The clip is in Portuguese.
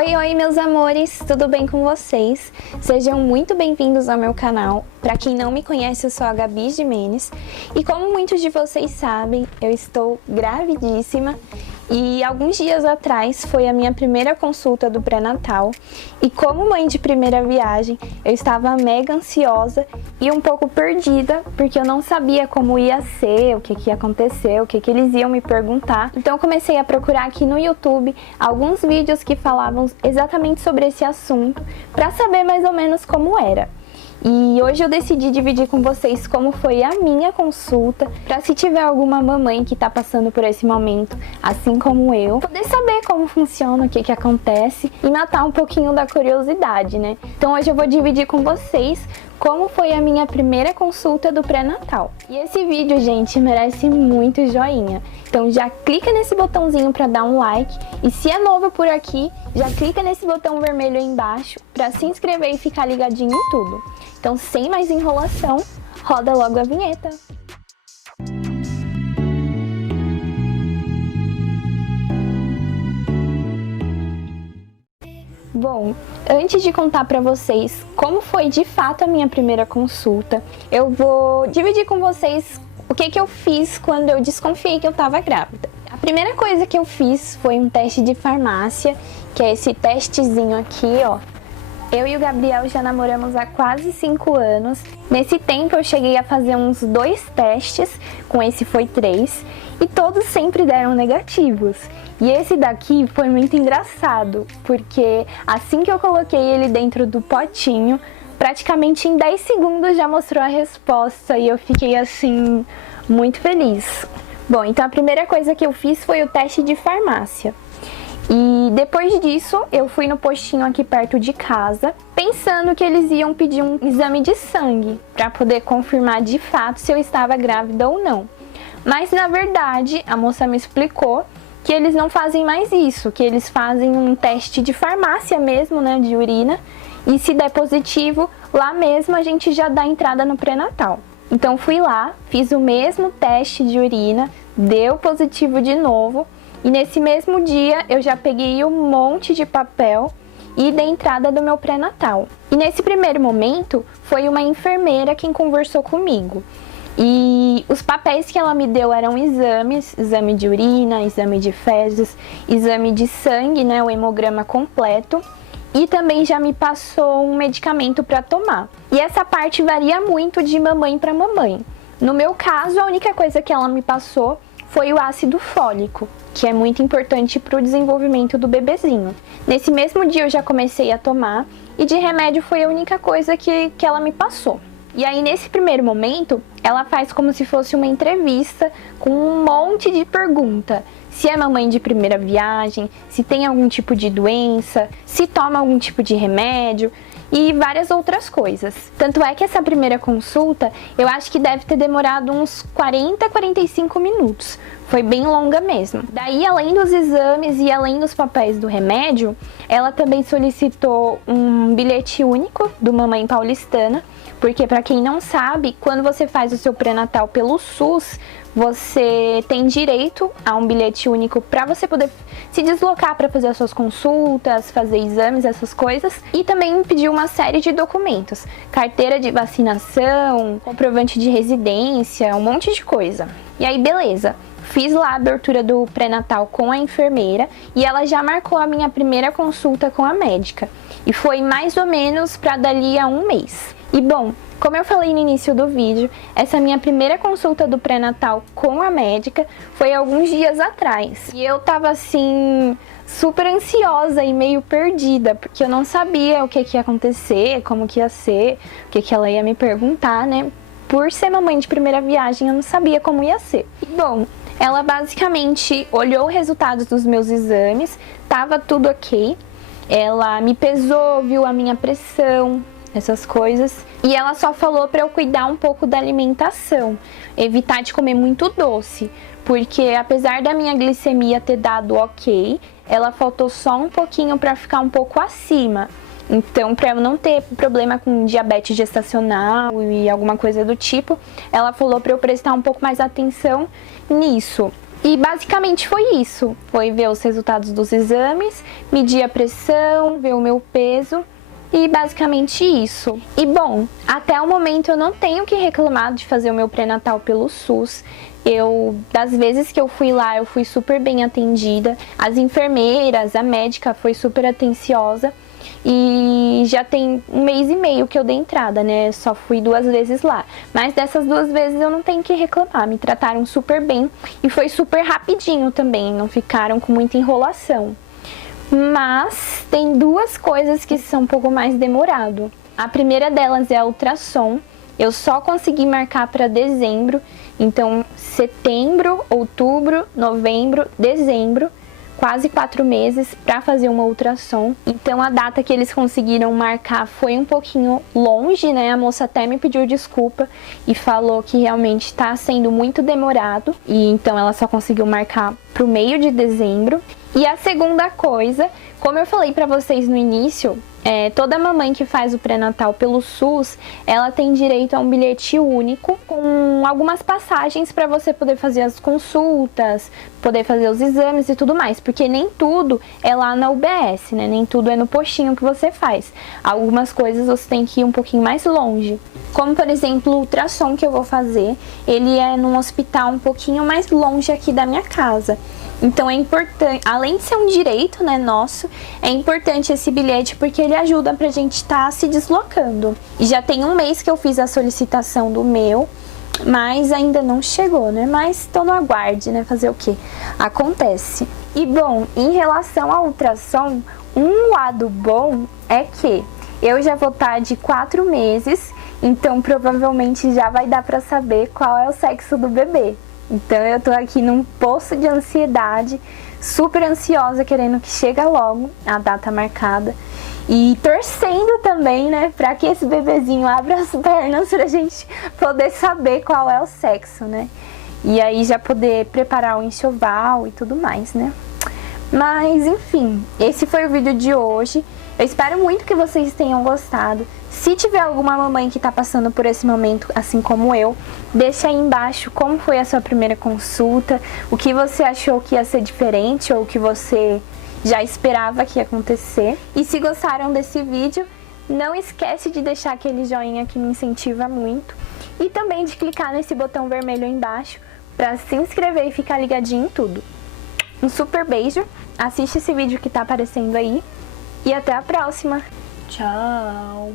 Oi, oi, meus amores, tudo bem com vocês? Sejam muito bem-vindos ao meu canal. Para quem não me conhece, eu sou a Gabi Jimenez e como muitos de vocês sabem, eu estou gravidíssima e alguns dias atrás foi a minha primeira consulta do pré-natal e como mãe de primeira viagem, eu estava mega ansiosa e um pouco perdida porque eu não sabia como ia ser, o que ia acontecer, o que eles iam me perguntar. Então eu comecei a procurar aqui no YouTube alguns vídeos que falavam exatamente sobre esse assunto para saber mais ou menos como era. E hoje eu decidi dividir com vocês como foi a minha consulta, para se tiver alguma mamãe que tá passando por esse momento, assim como eu, poder saber como funciona, o que acontece e matar um pouquinho da curiosidade, né? Então hoje eu vou dividir com vocês como foi a minha primeira consulta do pré-natal. E esse vídeo, gente, merece muito joinha. Então já clica nesse botãozinho para dar um like e se é novo por aqui, já clica nesse botão vermelho aí embaixo para se inscrever e ficar ligadinho em tudo. Então, sem mais enrolação, roda logo a vinheta. Bom, antes de contar pra vocês como foi de fato a minha primeira consulta, eu vou dividir com vocês o que eu fiz quando eu desconfiei que eu tava grávida. A primeira coisa que eu fiz foi um teste de farmácia, que é esse testezinho aqui, ó. Eu e o Gabriel já namoramos há quase 5 anos. Nesse tempo eu cheguei a fazer uns 2 testes, com esse foi 3, e todos sempre deram negativos. E esse daqui foi muito engraçado, porque assim que eu coloquei ele dentro do potinho, praticamente em 10 segundos já mostrou a resposta e eu fiquei assim, muito feliz. Bom, então a primeira coisa que eu fiz foi o teste de farmácia. E depois disso, eu fui no postinho aqui perto de casa, pensando que eles iam pedir um exame de sangue, para poder confirmar de fato se eu estava grávida ou não. Mas na verdade, a moça me explicou que eles não fazem mais isso, que eles fazem um teste de farmácia mesmo, né, de urina, e se der positivo, lá mesmo a gente já dá entrada no pré-natal. Então fui lá, fiz o mesmo teste de urina, deu positivo de novo, e nesse mesmo dia eu já peguei um monte de papel e dei entrada do meu pré-natal. E nesse primeiro momento foi uma enfermeira quem conversou comigo. E os papéis que ela me deu eram exames, exame de urina, exame de fezes, exame de sangue, né, o hemograma completo. E também já me passou um medicamento para tomar. E essa parte varia muito de mamãe para mamãe. No meu caso, a única coisa que ela me passou foi o ácido fólico, que é muito importante para o desenvolvimento do bebezinho. Nesse mesmo dia eu já comecei a tomar e de remédio foi a única coisa que ela me passou. E aí nesse primeiro momento, ela faz como se fosse uma entrevista com um monte de pergunta. Se é mamãe de primeira viagem, se tem algum tipo de doença, se toma algum tipo de remédio e várias outras coisas. Tanto é que essa primeira consulta, eu acho que deve ter demorado uns 40, 45 minutos. Foi bem longa mesmo. Daí, além dos exames e além dos papéis do remédio, ela também solicitou um bilhete único do Mamãe Paulistana, porque para quem não sabe, quando você faz o seu pré-natal pelo SUS, você tem direito a um bilhete único para você poder se deslocar para fazer as suas consultas, fazer exames, essas coisas. E também pediu uma série de documentos, carteira de vacinação, comprovante de residência, um monte de coisa. E aí, beleza. Fiz lá a abertura do pré-natal com a enfermeira e ela já marcou a minha primeira consulta com a médica. E foi mais ou menos para dali a 1 mês. E bom, como eu falei no início do vídeo, essa minha primeira consulta do pré-natal com a médica foi alguns dias atrás. E eu tava assim, super ansiosa e meio perdida, porque eu não sabia o que ia acontecer, como que ia ser, o que ela ia me perguntar, né? Por ser mamãe de primeira viagem, eu não sabia como ia ser. E bom, ela basicamente olhou os resultados dos meus exames, tava tudo ok. Ela me pesou, viu a minha pressão, essas coisas. E ela só falou para eu cuidar um pouco da alimentação, evitar de comer muito doce, porque apesar da minha glicemia ter dado ok, ela faltou só um pouquinho para ficar um pouco acima. Então, para eu não ter problema com diabetes gestacional e alguma coisa do tipo, ela falou para eu prestar um pouco mais atenção nisso. E basicamente foi isso, foi ver os resultados dos exames, medir a pressão, ver o meu peso e basicamente isso. E bom, até o momento eu não tenho que reclamar de fazer o meu pré-natal pelo SUS. Das vezes que eu fui lá, eu fui super bem atendida, as enfermeiras, a médica foi super atenciosa. E já tem 1 mês e meio que eu dei entrada, né? Só fui 2 vezes lá. Mas dessas 2 vezes eu não tenho que reclamar. Me trataram super bem e foi super rapidinho também. Não ficaram com muita enrolação. Mas tem 2 coisas que são um pouco mais demorado. A primeira delas é a ultrassom. Eu só consegui marcar para dezembro. Então, setembro, outubro, novembro, dezembro. Quase 4 meses para fazer uma ultrassom. Então a data que eles conseguiram marcar foi um pouquinho longe, né? A moça até me pediu desculpa e falou que realmente está sendo muito demorado. E então ela só conseguiu marcar pro meio de dezembro. E a segunda coisa, como eu falei para vocês no início, toda mamãe que faz o pré-natal pelo SUS, ela tem direito a um bilhete único com algumas passagens para você poder fazer as consultas, poder fazer os exames e tudo mais, porque nem tudo é lá na UBS, né? Nem tudo é no postinho que você faz. Algumas coisas você tem que ir um pouquinho mais longe. Como, por exemplo, o ultrassom que eu vou fazer, ele é num hospital um pouquinho mais longe aqui da minha casa. Então é importante, além de ser um direito, né, nosso, é importante esse bilhete porque ele ajuda pra gente estar se deslocando. E já tem 1 mês que eu fiz a solicitação do meu, mas ainda não chegou, né? Mas tô no aguarde, né? Fazer o quê? Acontece. E bom, em relação ao ultrassom, um lado bom é que eu já vou estar de 4 meses, então provavelmente já vai dar pra saber qual é o sexo do bebê. Então eu tô aqui num poço de ansiedade, super ansiosa, querendo que chegue logo a data marcada. E torcendo também, né, pra que esse bebezinho abra as pernas pra gente poder saber qual é o sexo, né? E aí já poder preparar o enxoval e tudo mais, né? Mas enfim, esse foi o vídeo de hoje. Eu espero muito que vocês tenham gostado. Se tiver alguma mamãe que tá passando por esse momento, assim como eu, deixa aí embaixo como foi a sua primeira consulta, o que você achou que ia ser diferente ou o que você já esperava que ia acontecer. E se gostaram desse vídeo, não esquece de deixar aquele joinha que me incentiva muito. E também de clicar nesse botão vermelho aí embaixo para se inscrever e ficar ligadinho em tudo. Um super beijo, assiste esse vídeo que tá aparecendo aí e até a próxima. Tchau!